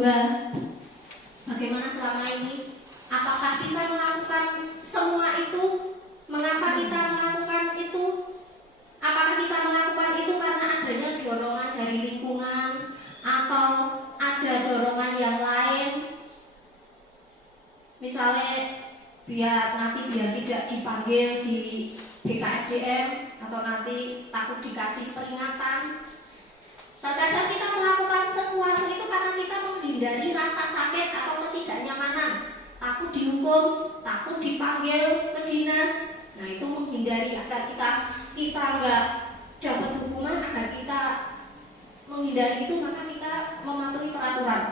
kedua, bagaimana selama ini? Apakah kita melakukan semua itu? Mengapa kita melakukan itu? Apakah kita melakukan itu karena adanya dorongan dari lingkungan atau ada dorongan yang lain? Misalnya biar tidak dipanggil di BKSDM atau nanti takut dikasih peringatan. Terkadang kita melakukan sesuatu itu karena kita menghindari rasa sakit atau ketidaknyamanan, takut dihukum, takut dipanggil ke dinas. Nah, itu menghindari agar kita nggak dapat hukuman, agar kita menghindari itu, maka kita mematuhi peraturan.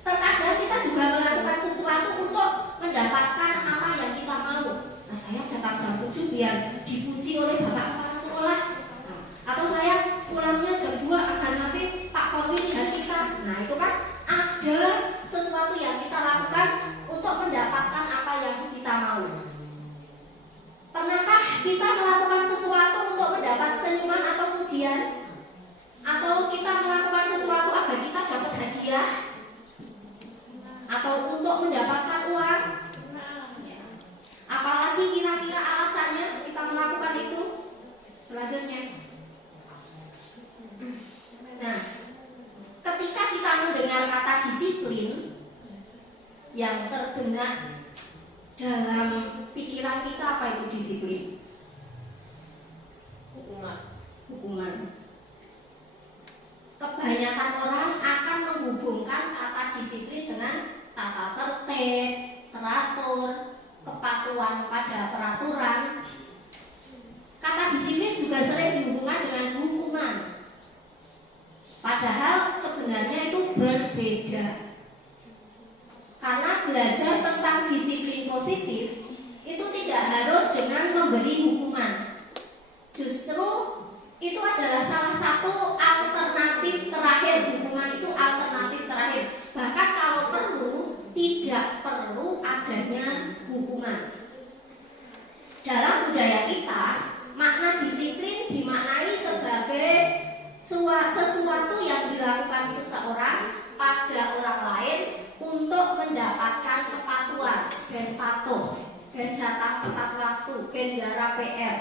Terkadang kita juga melakukan sesuatu untuk mendapatkan apa yang kita mau. Nah, saya datang jam 7 biar dipuji oleh bapak kepala sekolah. Atau saya pulangnya jam 2 agar nanti Pak Korwi lihat kita. Nah, itu kan ada sesuatu yang kita lakukan untuk mendapatkan apa yang kita mau. Pernahkah kita melakukan sesuatu untuk mendapat senyuman atau pujian? Atau kita melakukan sesuatu agar kita dapat hadiah? Atau untuk mendapatkan uang? Apalagi kira-kira alasannya kita melakukan itu? Selanjutnya, nah, ketika kita mendengar kata disiplin, yang terbenak dalam pikiran kita apa itu disiplin? Hukuman. Kebanyakan orang akan menghubungkan kata disiplin dengan tata tertib, teratur, kepatuhan pada peraturan. Kata disiplin juga sering dihubungkan dengan hukuman. Padahal sebenarnya itu berbeda. Karena belajar tentang disiplin positif itu tidak harus dengan memberi hukuman. Justru itu adalah salah satu alternatif terakhir. Hukuman itu alternatif terakhir. Bahkan kalau perlu, tidak perlu adanya hukuman. Dalam budaya kita, makna disiplin dimaknai sebagai sesuatu yang dilakukan seseorang pada orang lain untuk mendapatkan kepatuhan dan patuh, dan datang tepat waktu, dan garap PR.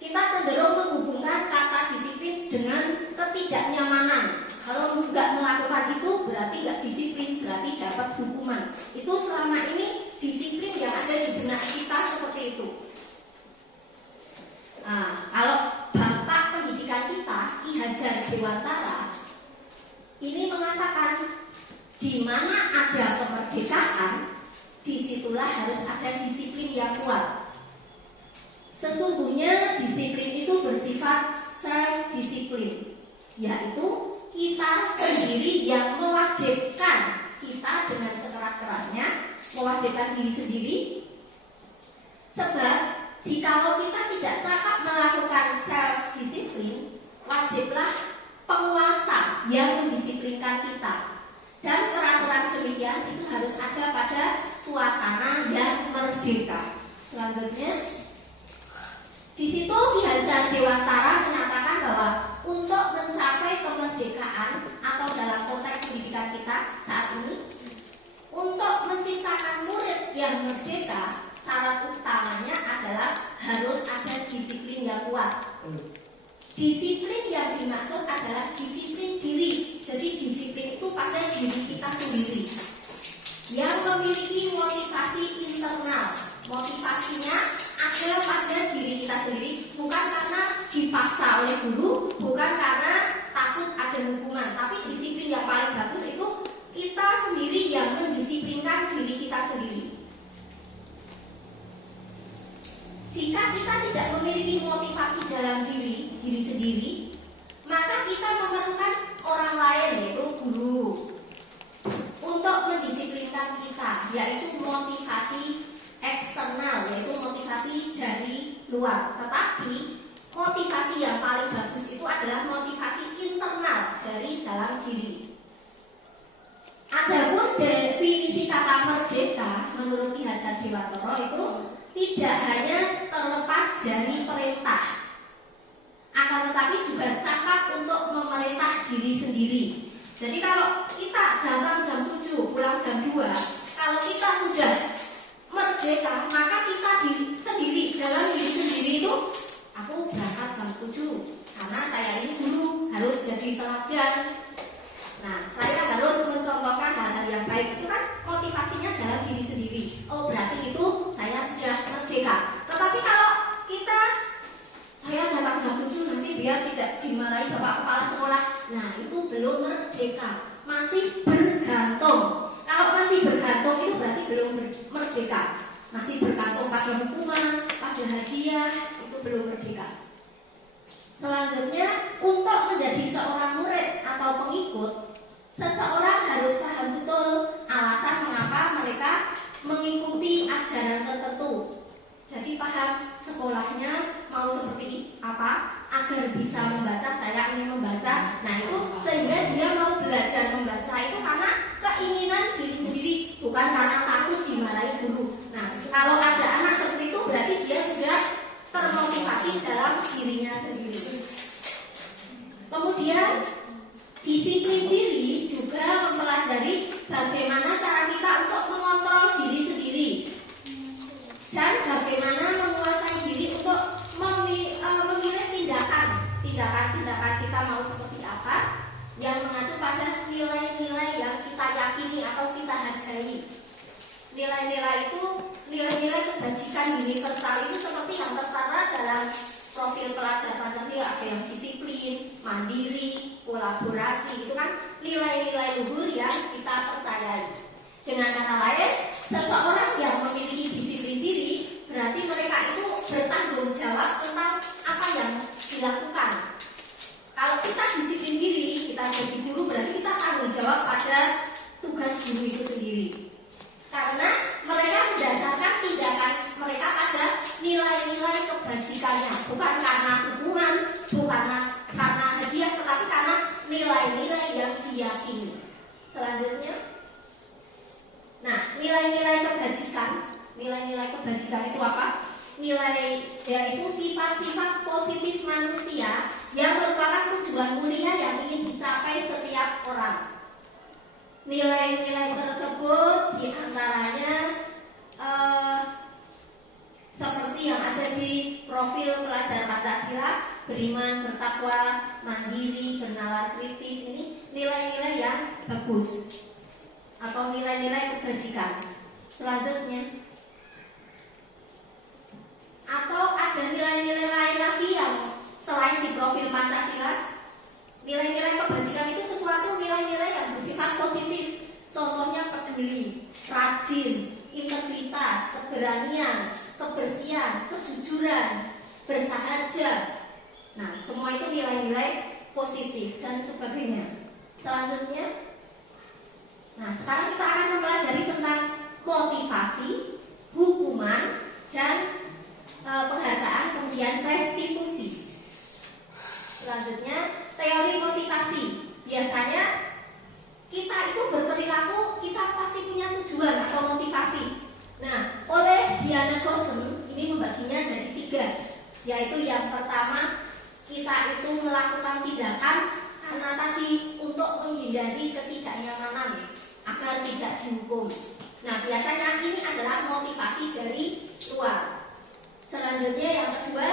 Kita cenderung menghubungkan kata disiplin dengan ketidaknyamanan. Kalau nggak melakukan itu berarti nggak disiplin, berarti dapat hukuman. Itu selama ini disiplin yang ada di benak kita seperti itu. Nah, kalau Bapak pendidikan kita, Ki Hajar Dewantara, ini mengatakan di mana ada kemerdekaan, disitulah harus ada disiplin yang kuat. Sesungguhnya disiplin itu bersifat self-disiplin, yaitu kita sendiri yang mewajibkan kita dengan sekeras-kerasnya, mewajibkan diri sendiri. Sebab jikalau kita tidak cakap melakukan self-disiplin, wajiblah penguasa yang mendisiplinkan kita. Dan peraturan demikian itu harus ada pada suasana yang merdeka. Selanjutnya, di situ Ki Hajar Dewantara menyatakan bahwa untuk mencapai kemerdekaan atau dalam konteks pendidikan kita saat ini, untuk menciptakan murid yang merdeka, syarat utamanya adalah harus ada disiplin yang kuat. Disiplin yang dimaksud adalah disiplin diri. Jadi disiplin itu pada diri kita sendiri yang memiliki motivasi internal. Motivasinya ada pada diri kita sendiri, bukan karena dipaksa oleh guru, bukan karena takut ada hukuman. Tapi disiplin yang paling bagus itu kita sendiri yang mendisiplinkan diri kita sendiri. Jika kita tidak memiliki motivasi dalam diri sendiri, maka kita memerlukan orang lain, yaitu guru, untuk mendisiplinkan kita, yaitu motivasi eksternal, yaitu motivasi dari luar. Tetapi motivasi yang paling bagus itu adalah motivasi internal dari dalam diri. Adapun definisi kata merdeka menurut Ki Hajar Dewantara itu tidak hanya terlepas dari perintah, akan tetapi juga cakap untuk memerintah diri sendiri. Jadi kalau kita datang jam 7, pulang jam 2, kalau kita sudah merdeka, maka kita sendiri, dalam diri sendiri itu, aku berangkat jam 7 karena saya ini guru, harus jadi teladan. Nah, saya harus mencontohkan hal-hal yang baik. Itu kan motivasinya dalam diri sendiri. Oh, berarti itu saya sudah merdeka. Tetapi kalau kita, saya datang jam 7 nanti biar tidak dimarahi bapak kepala sekolah. Nah, itu belum merdeka, masih bergantung. Kalau masih bergantung itu berarti belum merdeka. Masih bergantung pada hukuman, pada hadiah, itu belum merdeka. Selanjutnya, untuk menjadi seorang murid atau pengikut, seseorang harus paham betul alasan mengapa mereka mengikuti ajaran tertentu. Jadi paham sekolahnya mau seperti apa, agar bisa membaca, saya ingin membaca. Nah itu sehingga dia mau belajar membaca itu karena keinginan diri sendiri, bukan karena takut dimarahi guru. Nah kalau ada anak seperti itu berarti dia sudah termotivasi dalam dirinya sendiri. Kemudian disiplin diri juga mempelajari bagaimana cara kita untuk mengontrol diri sendiri dan bagaimana menguasai diri untuk memilih tindakan kita mau seperti apa yang mengacu pada nilai-nilai yang kita yakini atau kita hargai. Nilai-nilai itu nilai-nilai kebajikan universal itu seperti yang tertera dalam profil pelajar Pancasila, ada yang disiplin, mandiri, kolaborasi, itu kan nilai-nilai luhur yang kita percayai. Dengan kata lain, seseorang yang memiliki disiplin diri berarti mereka itu bertanggung jawab tentang apa yang dilakukan. Kalau kita disiplin diri, kita jadi guru berarti kita tanggung jawab pada tugas guru itu sendiri. Karena mereka berdasarkan tindakan mereka pada nilai-nilai kebajikannya, bukan karena hukuman, bukan karena hadiah, tetapi karena nilai-nilai yang diyakini. Selanjutnya, nah nilai-nilai kebajikan itu apa? Nilai yaitu sifat-sifat positif manusia yang merupakan tujuan mulia yang ingin dicapai setiap orang. Nilai-nilai tersebut diantaranya seperti yang ada di profil pelajar Pancasila, beriman, bertakwa, mandiri, bernalar kritis. Ini nilai-nilai yang bagus atau nilai-nilai kebajikan. Selanjutnya, atau ada nilai-nilai lain lagi yang selain di profil Pancasila. Nilai-nilai kebajikan itu sesuatu nilai-nilai yang bersifat positif. Contohnya peduli, rajin, integritas, keberanian, kebersihan, kejujuran, bersahaja. Nah, semua itu nilai-nilai positif dan sebagainya. Selanjutnya, nah sekarang kita akan mempelajari tentang motivasi, hukuman, dan penghargaan, kemudian restitusi. Selanjutnya, teori motivasi. Biasanya kita itu berperilaku, kita pasti punya tujuan atau motivasi. Nah, oleh Diana Gossen ini membaginya jadi 3, yaitu yang pertama, kita itu melakukan tindakan karena tadi untuk menghindari ketidaknyamanan agar tidak dihukum. Nah, biasanya ini adalah motivasi dari luar. Selanjutnya yang kedua,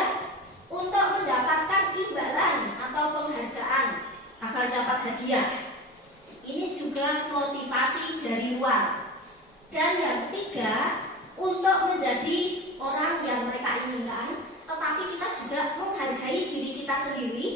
untuk mendapatkan imbalan atau penghargaan agar dapat hadiah. Ini juga motivasi dari luar. Dan yang ketiga, untuk menjadi orang yang mereka inginkan, tetapi kita juga menghargai diri kita sendiri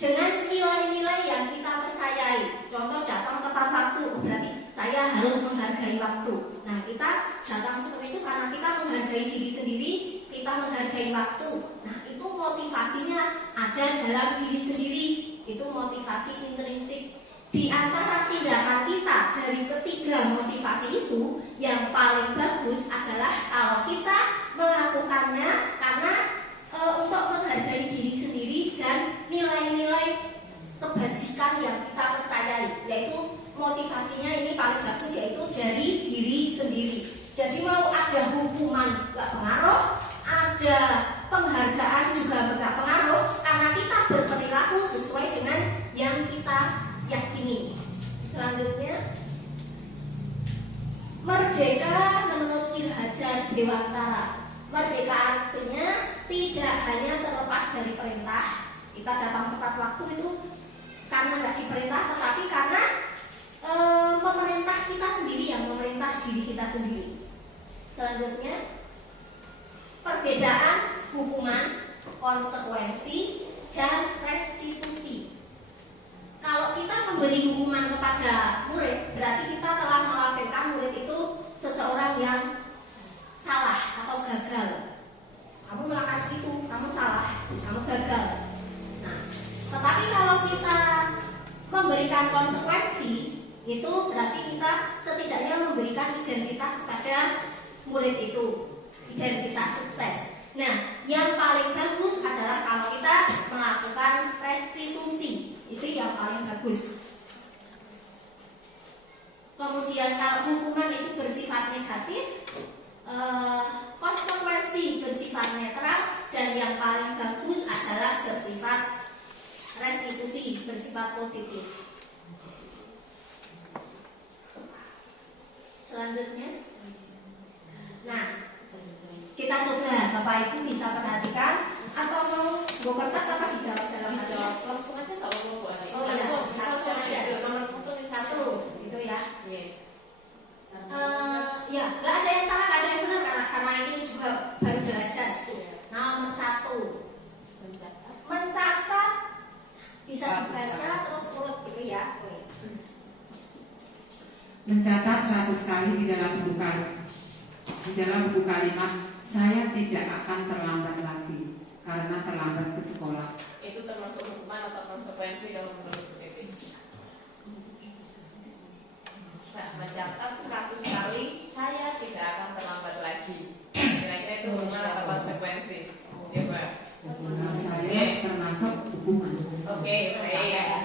dengan nilai-nilai yang kita percayai. Contoh datang tepat waktu, berarti saya harus menghargai waktu. Nah, kita datang seperti itu karena kita menghargai diri sendiri, kita menghargai waktu. Nah, itu motivasinya ada dalam diri sendiri. Itu motivasi intrinsik. Di antara tindakan kita dari ketiga motivasi itu, yang paling bagus adalah kalau kita melakukannya karena untuk menghargai diri sendiri dan nilai-nilai kebajikan yang kita percayai, yaitu motivasinya ini paling bagus yaitu dari diri sendiri. Jadi mau ada hukuman gak pengaruh, ada penghargaan juga gak pengaruh, karena kita berperilaku sesuai dengan yang kita yakini. Selanjutnya, merdeka menurut Ki Hajar Dewantara. Merdeka artinya tidak hanya terlepas dari perintah. Kita datang tepat waktu itu karena nggak diperintah, tetapi karena memerintah kita sendiri, yang memerintah diri kita sendiri. Selanjutnya, perbedaan hukuman, konsekuensi, dan restitusi. Kalau kita memberi hukuman kepada murid, berarti kita telah melampirkan murid itu seseorang yang salah atau gagal. Kamu melakukan itu, kamu salah, kamu gagal. Nah, tetapi kalau kita memberikan konsekuensi, itu berarti kita setidaknya memberikan identitas kepada murid itu, identitas sukses. Nah, yang paling bagus adalah kalau kita melakukan restitusi, itu yang paling bagus. Kemudian kalau hukuman itu bersifat negatif, konsekuensi bersifat netral, dan yang paling bagus adalah bersifat restitusi, bersifat positif. Selanjutnya, nah, kita coba, Bapak Ibu bisa perhatikan, atau mau gue kertas apa dijawab dalam hati? Langsung aja tak mau buat. Oh iya, langsung aja. Nomor 1 gitu ya. Ya, nggak ada yang salah, nggak ada yang benar karena ini juga baru belajar. Nomor 1, mencatat, bisa dibaca terus urut gitu ya. Mencatat 100 kali di dalam buku kalimat, saya tidak akan terlambat lagi karena terlambat ke sekolah. Itu termasuk hukuman atau konsekuensi kalau menurut Bu Titi? Mencatat 100 kali, saya tidak akan terlambat lagi. Kira-kira itu hukuman atau konsekuensi? Ya, Pak. Saya termasuk hukuman. Oke, baik.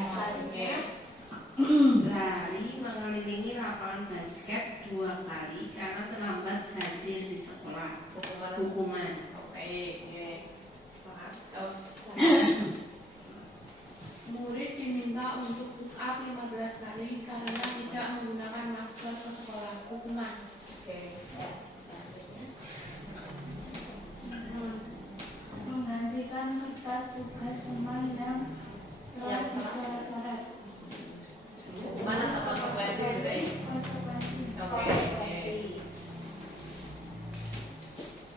Lari mengelilingi lapangan basket 2 kali karena terlambat hadir di sekolah. Hukuman. Baik. Murid diminta untuk push up 15 kali karena tidak menggunakan masker ke sekolah. Hukuman. Menggantikan kertas tugas teman yang telah dicoret-coret. Hukuman atau konsekuensi juga ya? Konsekuensi. Oke.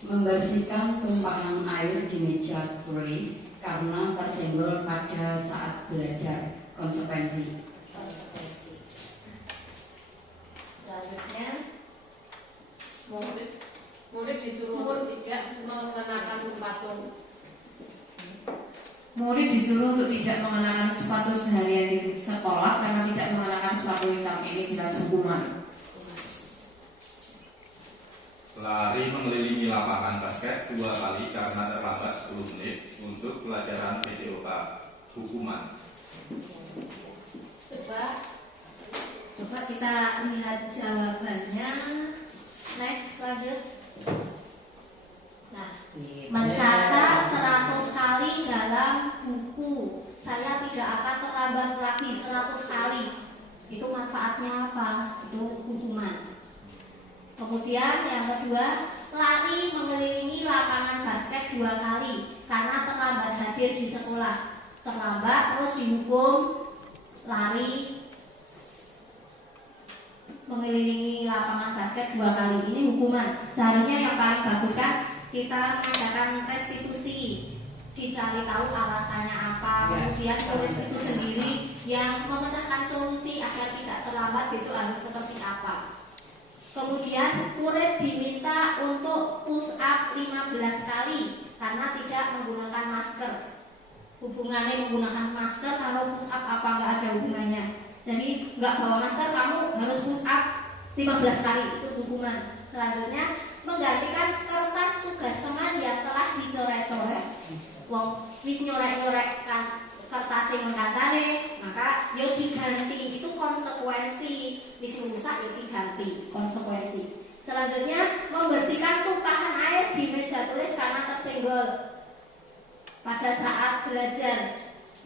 Membersihkan tumpahan air di meja tulis karena tersenggol pada saat belajar. Konsekuensi. Selanjutnya, Murid disuruh untuk tidak mengenakan sepatu. Murid disuruh untuk tidak mengenakan sepatu seharian di sekolah karena tidak mengenakan sepatu hitam. Ini jelas hukuman. Lari mengelilingi lapangan basket 2 kali karena terlambat 10 menit untuk pelajaran PJOK. Hukuman. Coba kita lihat jawabannya. Next, lanjut. Nah, mencatat 100 kali dalam buku, saya tidak akan terlambat lagi 100 kali. Itu manfaatnya apa? Itu hukuman. Kemudian yang kedua, lari mengelilingi lapangan basket 2 kali karena terlambat hadir di sekolah. Terlambat terus dihukum lari mengelilingi lapangan basket 2 kali. Ini hukuman. Seharusnya yang paling bagus kan kita mengadakan restitusi, dicari tahu alasannya apa, kemudian murid itu sendiri yang memecahkan solusi agar tidak terlambat besok harus seperti apa. Kemudian murid diminta untuk push up 15 kali karena tidak menggunakan masker. Hubungannya menggunakan masker kalau push up apa nggak ada hubungannya. Jadi nggak bawa masker kamu harus push up 15 kali, itu hukuman. Selanjutnya, menggantikan kertas tugas teman yang telah dicoret-coret. Wong wis nyorek-nyorek kan kertas yang mengkatane, maka yo diganti. Itu konsekuensi. Wis rusak yo diganti, konsekuensi. Selanjutnya, membersihkan tumpahan air di meja tulis karena tersenggol pada saat belajar.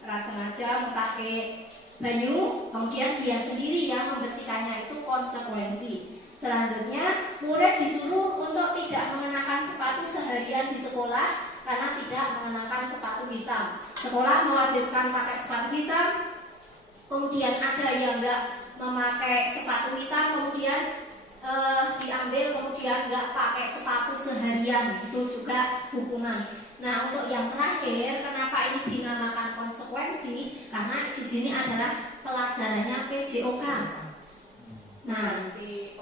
Rasa sengaja mutake banyu, kemudian dia sendiri yang membersihkannya, itu konsekuensi. Selanjutnya, murid disuruh untuk tidak mengenakan sepatu seharian di sekolah karena tidak mengenakan sepatu hitam. Sekolah mewajibkan pakai sepatu hitam, kemudian ada yang enggak memakai sepatu hitam, kemudian diambil, kemudian enggak pakai sepatu seharian, itu juga hukuman. Nah, untuk yang terakhir, kenapa ini dinamakan konsekuensi? Karena di sini adalah pelajarannya PJOK. Nah, Nanti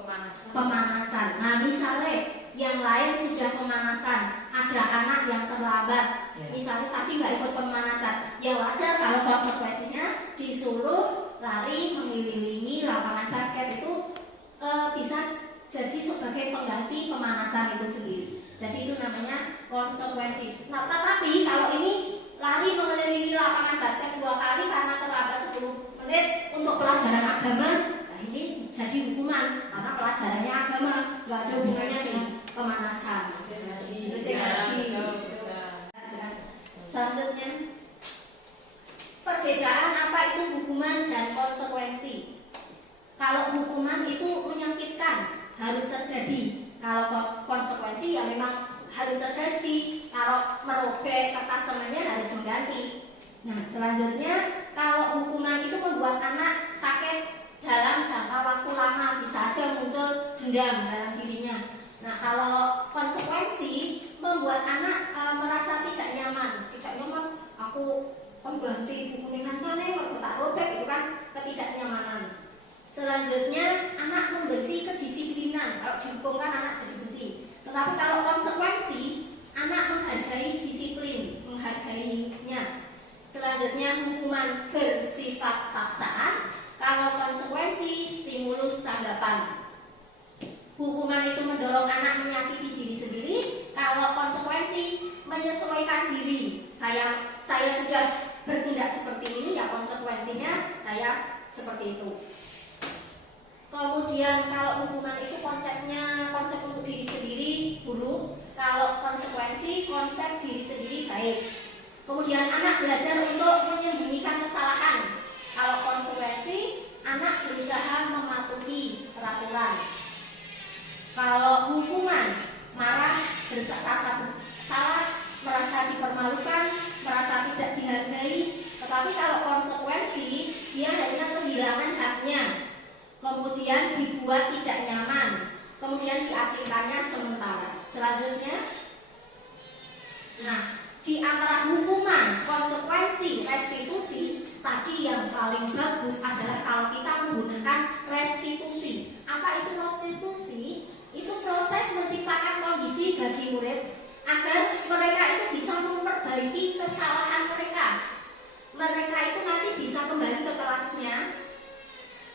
pemanasan. Nah, misalnya yang lain sudah pemanasan, ada anak yang terlambat, misalnya tapi nggak ikut pemanasan, ya wajar kalau konsekuensinya disuruh lari mengelilingi lapangan basket, itu bisa jadi sebagai pengganti pemanasan itu sendiri. Jadi itu namanya konsekuensi. Nah, tetapi kalau ini lari mengelilingi lapangan basket 2 kali karena terlambat 10 menit untuk pelajaran agama, nah ini jadi hukuman karena pelajarannya agama, nggak ada hubungannya dengan pemanasan. Bersih ngaji. Selanjutnya, perbedaan apa itu hukuman dan konsekuensi. Kalau hukuman itu menyakitkan, harus terjadi. Kalau konsekuensi ya memang harus terjadi. Kalau merobek kertas temannya harus mengganti. Nah, selanjutnya, kalau hukuman itu membuat anak sakit dalam jangka waktu lama, bisa aja muncul dendam dalam dirinya. Nah, kalau konsekuensi membuat anak merasa tidak nyaman, aku pengganti buku ini kancane, aku tak robek, itu kan ketidaknyamanan. Selanjutnya, anak membenci kedisiplinan. Kalau dihukum kan anak jadi benci. Tetapi kalau konsekuensi, anak menghargai disiplin, menghargainya. Selanjutnya, hukuman bersifat paksaan. Kalau konsekuensi, stimulus tanggapan. Hukuman itu mendorong anak menyakiti diri sendiri. Kalau konsekuensi, menyesuaikan diri. Saya sudah bertindak seperti ini, ya konsekuensinya saya seperti itu. Kemudian kalau hukuman itu konsep untuk diri sendiri buruk, kalau konsekuensi konsep diri sendiri baik. Kemudian anak belajar untuk menyembunyikan kesalahan. Kalau konsekuensi, anak berusaha mematuhi peraturan. Kalau hukuman, marah, bersalah, merasa dipermalukan, merasa tidak dihargai. Tetapi kalau konsekuensi, dia hanya kehilangan haknya, kemudian dibuat tidak nyaman, kemudian diasingkannya sementara. Selanjutnya, nah, di antara hukuman, konsekuensi, restitusi, tadi yang paling bagus adalah kalau kita menggunakan restitusi. Apa itu restitusi? Itu proses menciptakan kondisi bagi murid agar mereka itu bisa memperbaiki kesalahan mereka. Mereka itu nanti bisa kembali ke kelasnya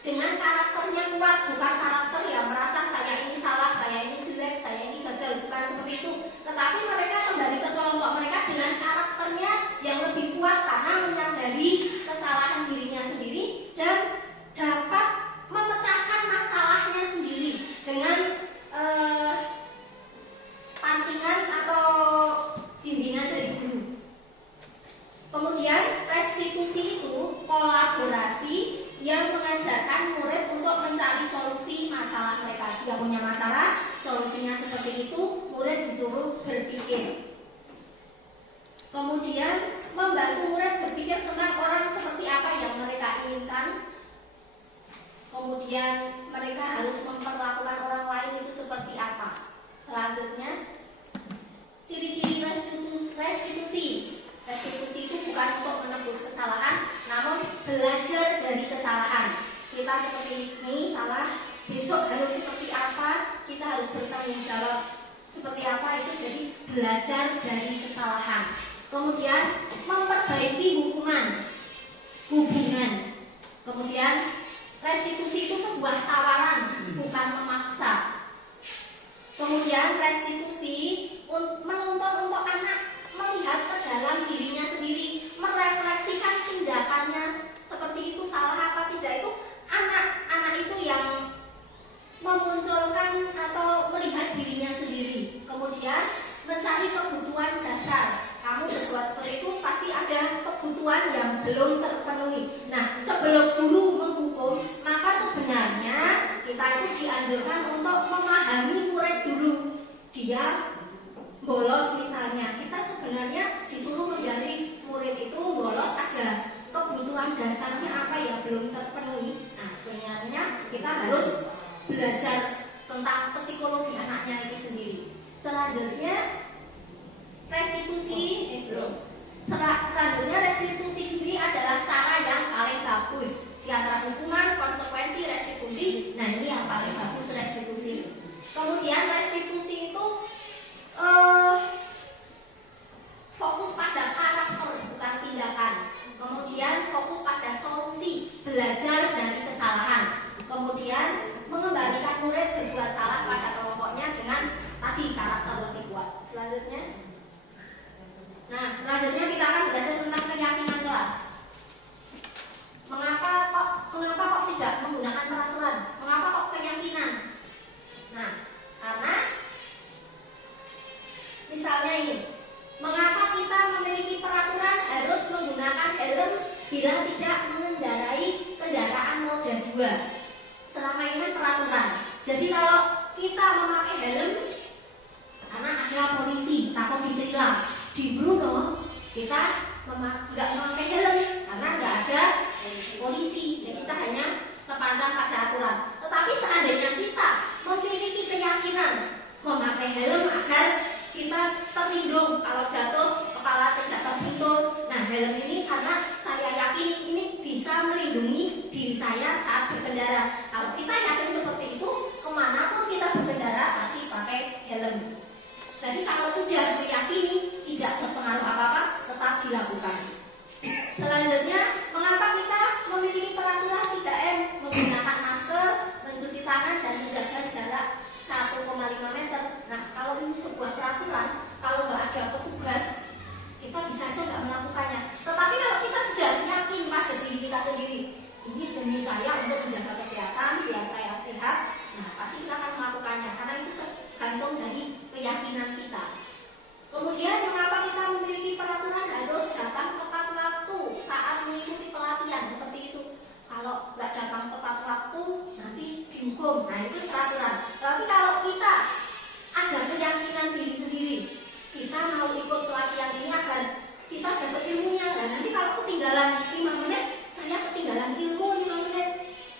dengan karakternya kuat, bukan karakter yang merasa saya ini salah, saya ini jelek, saya ini gagal, bukan seperti itu. Tetapi mereka kembali ke kelompok mereka dengan karakternya yang lebih kuat karena menyadari kesalahan dirinya sendiri dan dapat memecahkan masalahnya sendiri dengan pancingan atau bimbingan dari guru. Kemudian restitusi itu kolaborasi yang mengajarkan murid untuk mencari solusi masalah mereka. Jika punya masalah, solusinya seperti itu, murid disuruh berpikir. Kemudian membantu murid berpikir tentang orang seperti apa yang mereka inginkan. Kemudian mereka harus memperlakukan orang lain itu seperti apa. Selanjutnya, ciri-ciri restitusi. Restitusi itu bukan untuk menebus kesalahan, namun belajar dari kesalahan. Kita seperti ini salah, besok harus seperti apa, kita harus bertanggung jawab seperti apa, itu jadi belajar dari kesalahan. Kemudian memperbaiki hubungan. Kemudian restitusi itu sebuah tawaran, bukan memaksa. Kemudian restitusi menuntut untuk anak melihat ke dalam dirinya sendiri, merefleksikan tindakannya seperti itu salah apa tidak, itu anak itu yang memunculkan atau melihat dirinya sendiri. Kemudian mencari kebutuhan dasar. Kamu berbuat seperti itu pasti ada kebutuhan yang belum terpenuhi. Nah, sebelum guru menghukum, maka sebenarnya kita itu dianjurkan untuk memahami murid dulu. Dia bolos misalnya, kita sebenarnya disuruh membiayai murid itu bolos, ada kebutuhan dasarnya apa yang belum terpenuhi. Nah, sebenarnya kita harus belajar tentang psikologi anaknya itu sendiri. Selanjutnya restitusi diri adalah cara yang paling bagus di antara hukuman, konsekuensi, restitusi. Nah, ini yang paling bagus, restitusi. Kemudian restitusi itu fokus pada karakter bukan tindakan. Kemudian fokus pada solusi, belajar dari kesalahan. Kemudian mengembalikan murid berbuat salah pada kelompoknya dengan tadi karakter lebih kuat. Selanjutnya kita akan belajar tentang keyakinan kelas. Mengapa kok tidak menggunakan peraturan? Mengapa kok keyakinan? Nah, karena misalnya ini, mengapa kita memiliki peraturan harus menggunakan helm bila tidak mengendarai kendaraan roda 2? Selama ini kan peraturan. Jadi kalau kita memakai helm, karena ada polisi takut ditilang, di Bruno kita nggak memakai helm karena nggak ada polisi, dan kita hanya terpantang pada aturan. Tetapi seandainya kita memiliki keyakinan memakai helm agar kita terlindung kalau jatuh kepala tidak terbentur. Nah, helm ini karena saya yakin ini bisa melindungi diri saya saat berkendara. Kalau kita yakin seperti itu, kemanapun kita berkendara pasti pakai helm. Jadi kalau sudah meyakini tidak berpengaruh apa-apa, tetap dilakukan. Selanjutnya, mengapa kita memiliki peraturan 3M, menggunakan masker, mencuci tangan, dan menjaga jarak 1,5 meter. Nah, kalau ini sebuah peraturan, kalau nggak ada petugas, kita bisa aja nggak melakukannya. Tetapi kalau kita sudah yakin pada diri kita sendiri, ini demi saya untuk menjaga kesehatan, biar saya sehat, nah pasti kita akan melakukannya, karena itu tergantung dari keyakinan kita. Kemudian mengapa kita memiliki peraturan harus datang tepat waktu saat mengikuti pelatihan seperti itu? Kalau nggak datang tepat waktu nanti dihukum. Nah, itu peraturan. Tapi kalau kita ada keyakinan diri sendiri, kita mau ikut pelatihan ini agar kita dapat ilmunya. Dan nanti kalau ketinggalan 5 menit, saya ketinggalan ilmu 5 menit.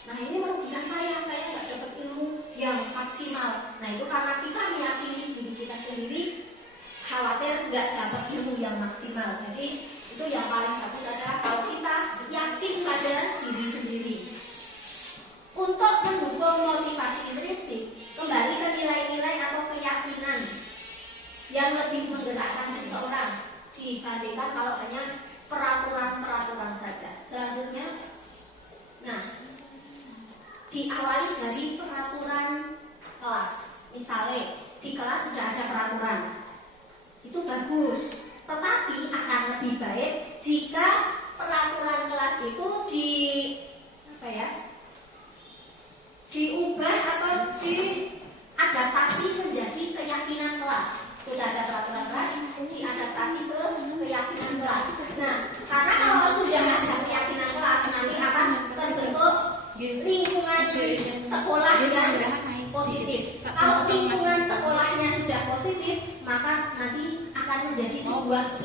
Nah, ini merugikan saya nggak dapat ilmu yang maksimal. Nah, itu karena kita meyakini diri kita sendiri, khawatir nggak dapat ilmu yang maksimal. Jadi itu yang paling bagus adalah kalau kita yakin pada diri sendiri. Untuk mendukung motivasi intrinsik, kembali ke nilai-nilai atau keyakinan yang lebih menggerakkan seseorang dibandingkan kalau hanya peraturan-peraturan saja. Selanjutnya, nah, diawali dari peraturan kelas. Misalnya di kelas sudah ada peraturan, itu bagus. Tetapi akan lebih baik jika peraturan kelas itu diubah atau diadaptasi menjadi keyakinan kelas. Sudah ada peraturan kelas, diadaptasi ke keyakinan kelas. Nah, karena kalau sudah ada keyakinan kelas, nanti akan terbentuk lingkungan sekolah yang positif. Kalau lingkungan sekolahnya sudah positif, maka nanti akan menjadi sebuah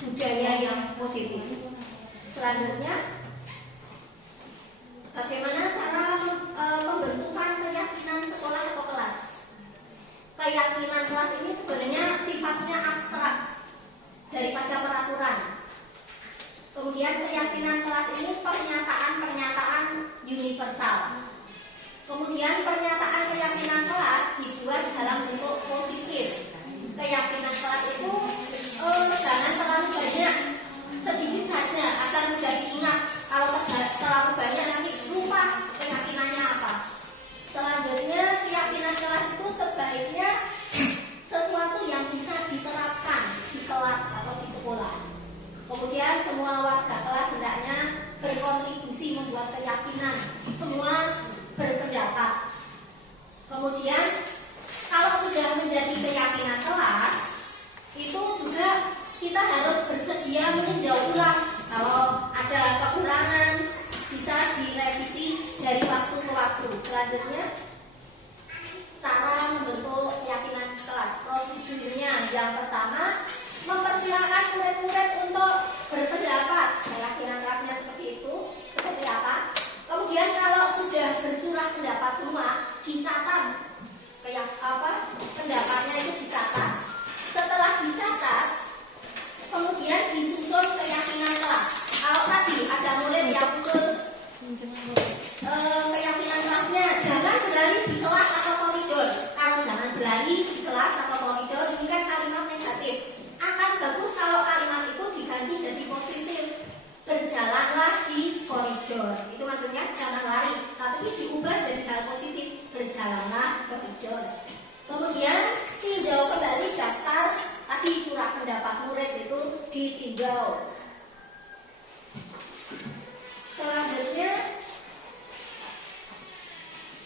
budaya yang positif. Selanjutnya, bagaimana cara pembentukan keyakinan sekolah atau kelas? Keyakinan kelas ini sebenarnya sifatnya abstrak daripada peraturan. Kemudian keyakinan kelas ini pernyataan-pernyataan universal. Kemudian pernyataan keyakinan kelas dibuat dalam bentuk positif. Keyakinan kelas itu jangan terlalu banyak, sedikit saja asal mudah diingat. Kalau terlalu banyak nanti lupa keyakinannya apa. Selanjutnya, keyakinan kelas itu sebaiknya sesuatu yang bisa diterapkan di kelas atau di sekolah. Kemudian semua warga kelas hendaknya berkontribusi membuat keyakinan, semua berpendapat. Kemudian kalau sudah menjadi keyakinan kelas, itu juga kita harus bersedia meninjau ulang kalau ada kekurangan, yang pertama, mempersilahkan murid-murid untuk berpendapat. Keyakinan kelasnya seperti itu, seperti apa? Kemudian kalau sudah bercurah pendapat semua, dicatat. Pendapatnya itu dicatat. Setelah dicatat, kemudian disusun keyakinan kelas. Kalau tadi ada murid yang usul keyakinan kelasnya, jangan berlari di kelas atau koridor. Kalau jangan berlari di kelas atau koridor, ini kan kalimat negatif. Akan bagus kalau kalimat itu diganti jadi positif. Berjalanlah di koridor. Itu maksudnya jangan lari, tapi diubah jadi hal positif. Berjalanlah koridor. Kemudian tinjau kembali daftar tadi curah pendapat murid itu ditinjau. Selanjutnya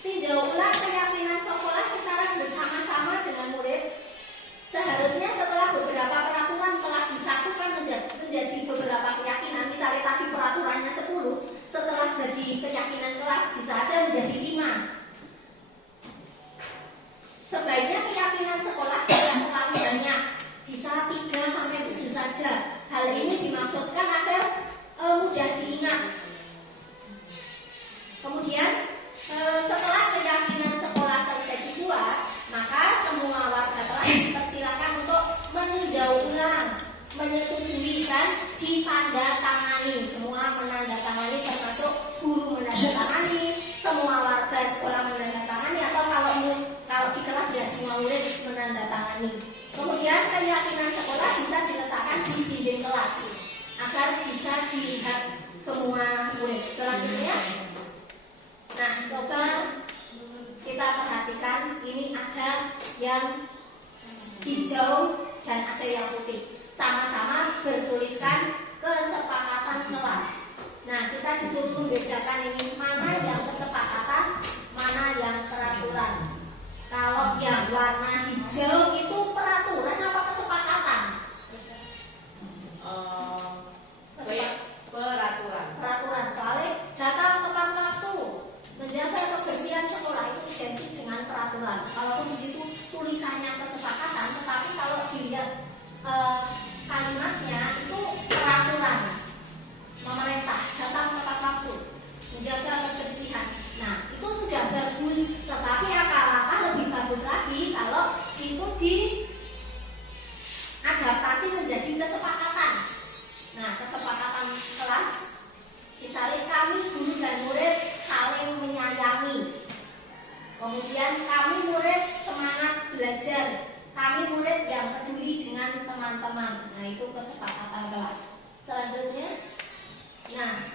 tinjau ulang keyakinan sekolah secara bersama-sama dengan murid. Seharusnya setelah beberapa peraturan telah disatukan menjadi beberapa keyakinan, misalnya tadi peraturannya 10, setelah jadi keyakinan kelas bisa aja menjadi 5. Sebaiknya keyakinan sekolah tidak terlalu banyak, bisa 3 sampai 7 saja. Hal ini dimaksudkan agar mudah diingat. Kemudian setelah keyakinan sekolah selesai dibuat, maka semua warga kelas dipersilakan untuk meninjau ulang, menyetujui dan ditandatangani. Semua menandatangani, termasuk guru menandatangani, semua warga sekolah menandatangani, atau kalau di kelas ya semua murid menandatangani. Kemudian keyakinan sekolah bisa diletakkan di dinding kelas agar bisa dilihat semua murid. Selanjutnya, nah coba kita perhatikan, ini ada yang hijau dan ada yang putih, sama-sama bertuliskan kesepakatan kelas. Nah, kita disuruh membedakan ini mana yang kesepakatan, mana yang peraturan. Kalau yang warna hijau itu peraturan apa kesepakatan? Peraturan. Soalnya datang tepat waktu, menjaga kebersihan sekolah itu identik dengan peraturan. Walaupun di situ tulisannya kesepakatan, tetapi kalau dilihat kalimatnya itu peraturan. Memerintah datang tepat waktu, menjaga kebersihan. Nah, itu sudah bagus, tetapi akan lebih bagus lagi kalau itu diadaptasi menjadi kesepakatan. Nah, kesepakatan kelas, misalnya kami guru dan murid saling menyayangi. Kemudian kami murid semangat belajar. Kami murid yang peduli dengan teman-teman. Nah, itu kesepakatan kelas. Selanjutnya, nah,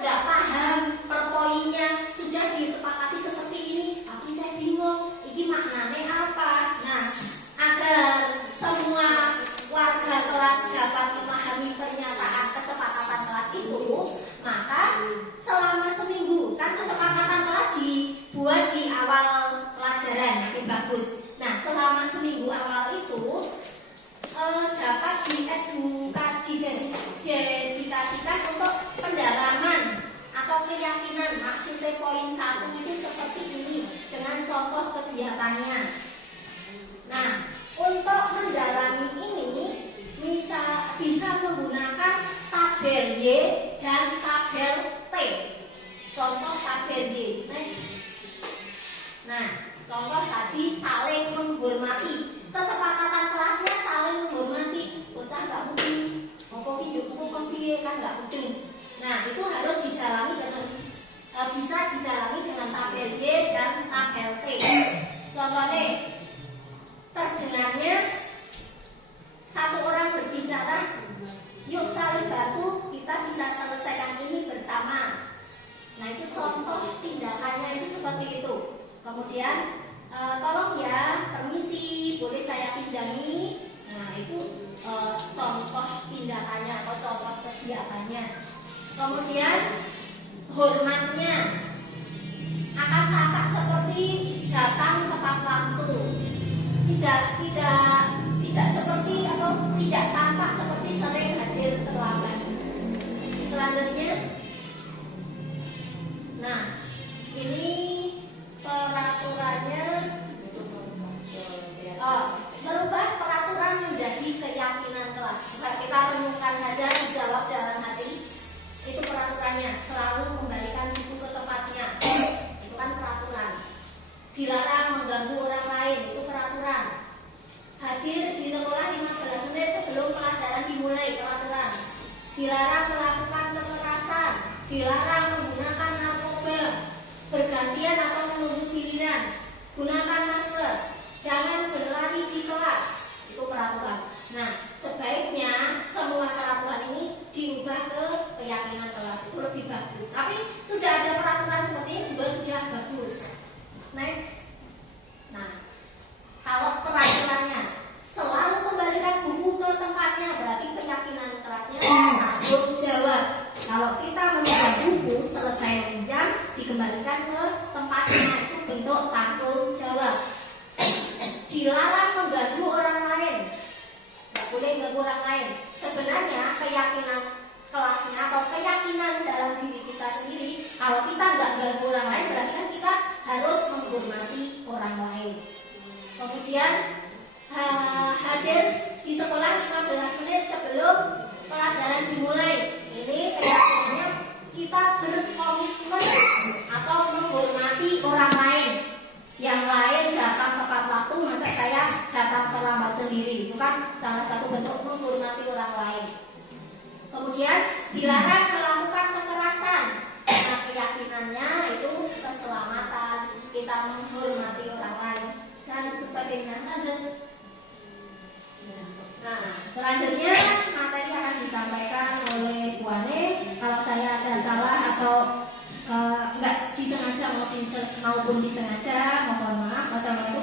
nggak paham per poinnya, sudah disepakati seperti ini, tapi saya bingung, ini maknanya apa? Nah, agar semua warga kelas dapat memahami pernyataan kesepakatan kelas itu, maka selama seminggu, kan kesepakatan kelas dibuat di awal pelajaran, itu bagus. Nah, selama seminggu awal itu dapat didedikasikan untuk pendalaman atau keyakinan. Maksudnya poin 1 itu seperti ini dengan contoh kegiatannya. Nah, untuk mendalami ini bisa menggunakan tabel Y dan tabel T. Contoh tabel Y. Next. Nah, contoh tadi saling menghormati. Kesepakatan kelasnya saling menghormati. Bocah nggak mungkin ngomong piye kan nggak mungkin. Nah, itu harus didalami bisa didalami dengan tabel Y dan tabel T. Contohnya, terdengarnya satu orang berbicara, yuk saling bantu, kita bisa selesaikan ini bersama. Nah, itu contoh tindakannya itu seperti itu. Kemudian tolong ya, permisi, boleh saya pinjami. Nah, itu contoh tindakannya atau contoh kegiatannya. Kemudian hormatnya akan tampak seperti datang tepat waktu. Tidak seperti atau tidak tampak seperti sering hadir terlambat. Selanjutnya, nah ini peraturannya merubah peraturan Dilarang mengganggu orang lain, itu peraturan. Hadir di sekolah 15 menit sebelum pelajaran dimulai, peraturan. Dilarang melakukan kekerasan, dilarang menggunakan narkoba, bergantian atau menunggu giliran, gunakan masker, jangan berlari di kelas, itu peraturan. Nah, sebaiknya semua peraturan ini diubah ke keyakinan kelas, itu lebih bagus. Tapi sudah ada peraturan seperti ini juga sudah bagus. Next. Nah, kalau peraturannya selalu kembalikan buku ke tempatnya, berarti keyakinan kelasnya tanggung jawab. Kalau kita meminjam buku, selesai meminjam, dikembalikan ke tempatnya, itu bentuk tanggung jawab. Dilarang mengganggu orang lain, nggak boleh mengganggu orang lain. Sebenarnya keyakinan kelasnya atau keyakinan dalam diri kita sendiri, kalau kita nggak ganggu orang lain, berarti kan kita harus menghormati orang lain. Kemudian hadir di sekolah 15 menit sebelum pelajaran dimulai. Ini keyakinannya kita berkomitmen atau menghormati orang lain. Yang lain datang tepat waktu, masa saya datang terlambat sendiri? Itu kan salah satu bentuk menghormati orang lain. Kemudian dilarang melakukan kekerasan. Nah, keyakinannya itu keselamatan, kita menghormati orang lain dan sebagainya. Nah, selanjutnya materi akan disampaikan oleh Bu Ane. Kalau saya ada salah atau enggak disengaja maupun disengaja, mohon maaf. Wassalamualaikum